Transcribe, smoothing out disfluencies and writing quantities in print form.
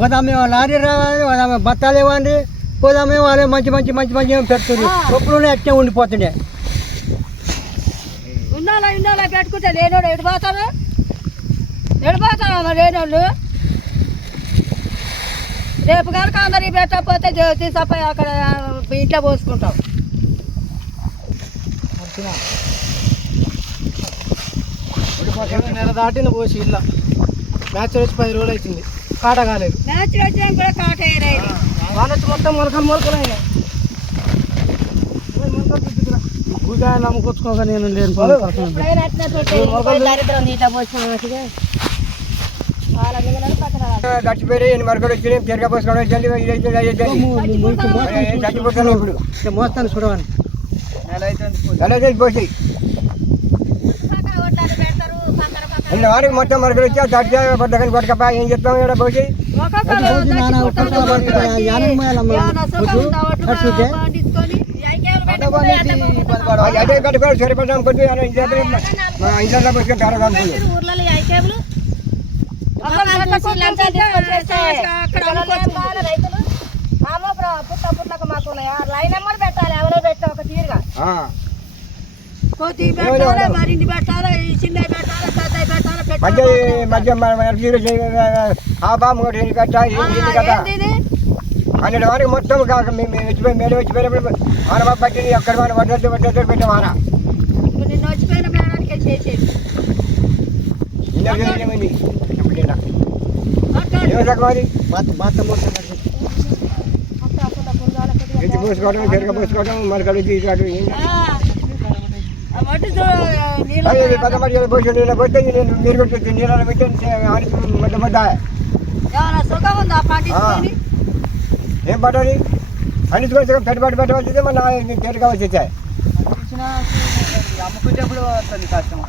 పోదామేమో lorry రావాలి, పోదామే బత్తాలు ఇవ్వండి, పోదామేమో వాళ్ళే మంచి మంచి మంచి మంచి ఏమో పెడుతుంది. ఒప్పులోనే అట్టే ఉండిపోతుండే. ఇన్నాళ్ళ పెట్టుకుంటే లేనోడు ఎడిపోతాను లేనోళ్ళు. రేపు కనుక అందరికి పెట్టకపోతే తీసుకుపోయి అక్కడ ఇంట్లో పోసుకుంటాం. నెల దాటిన పోసి ఇల్లు మ్యాచ్ వచ్చి 10 రోజులు అవుతుంది, కాట కాలేదు. మ్యాచ్ వచ్చినా కూడా కాట వాళ్ళు వచ్చి మొత్తం మొలకలు అయినాయి. కూరగాయలు అమ్ముకొచ్చుకోక నేను లేను. చచ్చిపోయి మరొకటి వచ్చి తిరగ పోసుకోవడం చచ్చిపోతాను. ఇప్పుడు మోస్తాను చూడమని పోసి వాడికి మొత్తం మరొకటి వచ్చి దగ్గర కొట్టకపో ఏం చెప్తాం ఇక్కడ పోసి కట్టుకోవాలి సరిపడ్డాం కొద్ది ఇంట్లో పోసుకొని పెట్టాలి. ఎవరో పెట్టా ఒక తీరుగా కొద్ది పెట్టాలి, మరింటి పెట్టాలి, చిన్న పెట్టాలి, పెద్ద పెట్టాలి. అన్నటి వారికి మొత్తం వచ్చిపోయి మేడ వచ్చిపోయినప్పుడు ఆనబా పట్టింది అక్కడ మన వడ్డలు పెట్టే వాన నిన్న వచ్చిపోయిన మేడానికే చేసేది. పోసుకోవడం తిరగ పోసుకోవడం మరొకటి తీసుకురావడం పోసి నీళ్ళ పోతే నీరు కొట్టి నీళ్ళ పెట్టి మధ్య మధ్య ఏం పడాలి అన్నించుకొని పెట్టుబడి పెట్టవలసిందే మన తిరగ వచ్చేసాయి. అమ్ముకుంటే వస్తుంది కష్టం.